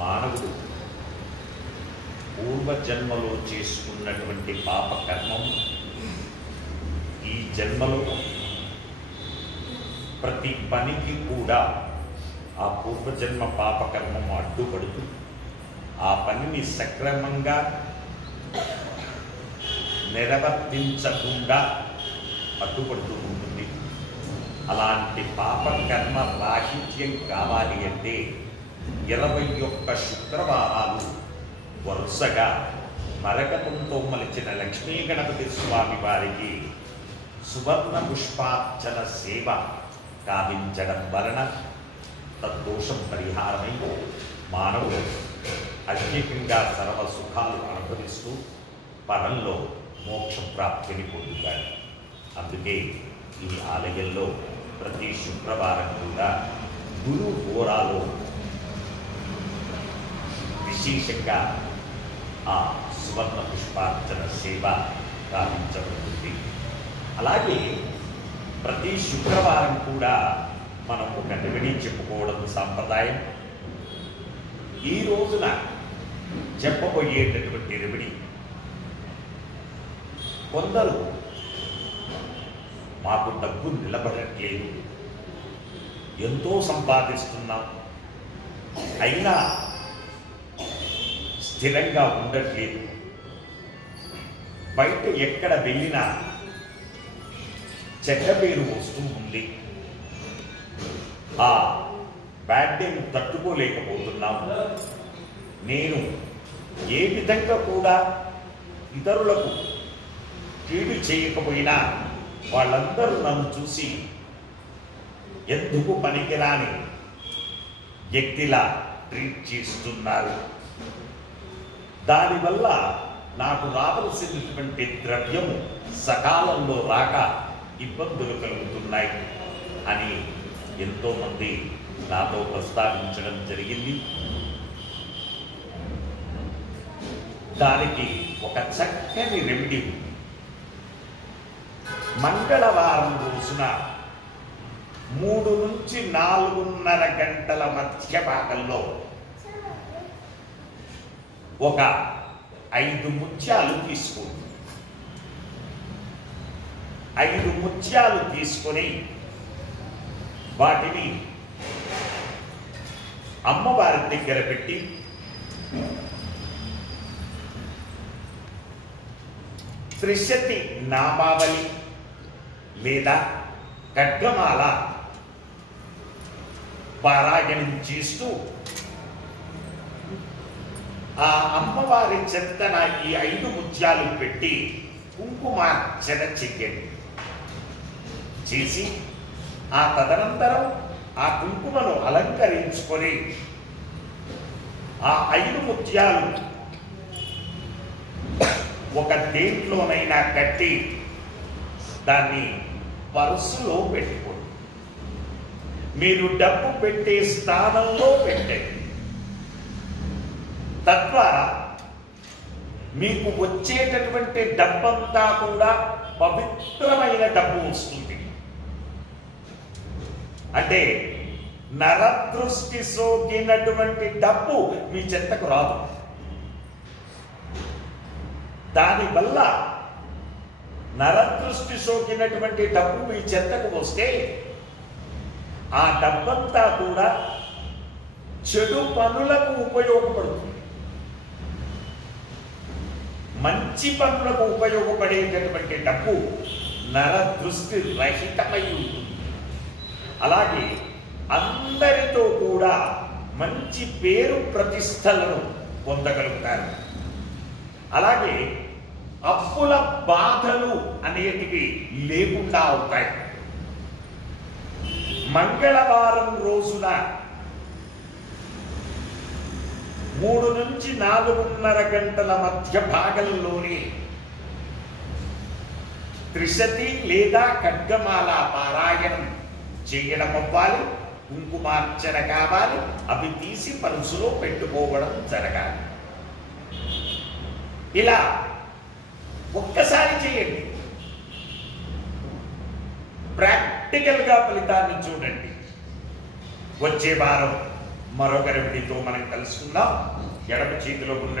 మానవుడు పూర్వజన్మలో చేసుకున్నటువంటి పాపకర్మం ఈ జన్మలో ప్రతి పనికి కూడా ఆ పూర్వజన్మ పాపకర్మం అడ్డుపడుతూ ఆ పనిని సక్రమంగా నిర్వర్తించకుండా అడ్డుపడుతూ ఉంటుంది. అలాంటి పాపకర్మ రాహిత్యం కావాలి అంటే 21 శుక్రవారాలు వరుసగా మరకతంతో మలిచిన లక్ష్మీ గణపతి స్వామి వారికి సువర్ణ పుష్పార్చన సేవ కావించడం వలన తద్దోషం పరిహారమై మానవుడు అధికంగా సర్వ సుఖాలు అనుభవిస్తూ పరంలో మోక్ష ప్రాప్తిని పొందుతాడు. అందుకే ఈ ఆలయంలో ప్రతి శుక్రవారం కూడా గురు హోరాలో విశేషంగా ఆ సువర్ణ పుష్పార్చన సేవ ప్రారంభించబడుతుంది. అలాగే ప్రతి శుక్రవారం కూడా మనం ఒక రెమెడీ చెప్పుకోవడం సంప్రదాయం. ఈ రోజున చెప్పబోయేటటువంటి రెమెడీ కొందరు మాకు డబ్బు నిలబడట్లేదు, ఎంతో సంపాదిస్తున్నాం, అయినా స్థిరంగా ఉండట్లేదు, బయట ఎక్కడ వెళ్ళినా చెడ్డ పేరు వస్తూ ఉంది, ఆ బ్యాడ్ డేను తట్టుకోలేకపోతున్నాము, నేను ఏ విధంగా కూడా ఇతరులకు కీడు చేయకపోయినా వాళ్ళందరూ నన్ను చూసి ఎందుకు పనికిరాని వ్యక్తిలా ట్రీట్ చేస్తున్నారు, దానివల్ల నాకు రావలసినటువంటి ద్రవ్యము సకాలంలో రాక ఇబ్బందులు కలుగుతున్నాయి అని ఎంతోమంది నాతో ప్రస్తావించడం జరిగింది. దానికి ఒక చక్కని రెమెడీ ఉంది. మంగళవారం రోజున 3 నుంచి 4:30 గంటల మధ్య భాగంలో ఒక 5 ముత్యాలు తీసుకోండి. 5 ముత్యాలు తీసుకొని వాటిని అమ్మవారి దగ్గర పెట్టి త్రిశతి నామావళి లేదా ఖడ్గమాల పారాయణం చేస్తూ ఆ అమ్మవారి చెత్తన ఈ 5 ముత్యాలు పెట్టి కుంకుమార్చన చెయ్యండి. చేసి ఆ తదనంతరం ఆ కుంకుమను అలంకరించుకొని ఆ 5 ముత్యాలు ఒక దేంట్లోనైనా కట్టి దాన్ని పర్సులో పెట్టుకోండి. మీరు డబ్బు పెట్టే స్థానంలో పెట్టండి. తద్వారా మీకు వచ్చేటటువంటి డబ్బంతా కూడా పవిత్రమైన డబ్బు వస్తుంది. అంటే నరదృష్టి సోకినటువంటి డబ్బు మీ చెత్తకు రాదు. దానివల్ల నరదృష్టి సోకినటువంటి డబ్బు మీ చెత్తకు వస్తే ఆ డబ్బంతా కూడా చెడు పనులకు ఉపయోగపడుతుంది. మంచి పనులకు ఉపయోగపడేటటువంటి డబ్బు నరదృష్టి రహితమై ఉంటుంది. అలాగే అందరితో కూడా మంచి పేరు ప్రతిష్టలను పొందగలుగుతారు. అలాగే అప్పుల బాధలు అనేటివి లేకుండా అవుతాయి. మంగళవారం రోజున 3 నుంచి 4:30 గంటల మధ్య భాగంలోని త్రిశతి లేదా ఖడ్గమాల పారాయణం చేయడం అవ్వాలి. కుంకుమార్చన కావాలి. అవి తీసి పరుసులో పెట్టుకోవడం జరగాలి. ఇలా ఒక్కసారి చేయండి. ప్రాక్టికల్గా ఫలితాన్ని చూడండి. వచ్చే వారం మరొక రెమెడీతో మనం కలుసుకుందాం. ఎడమ చేతిలో ఉన్న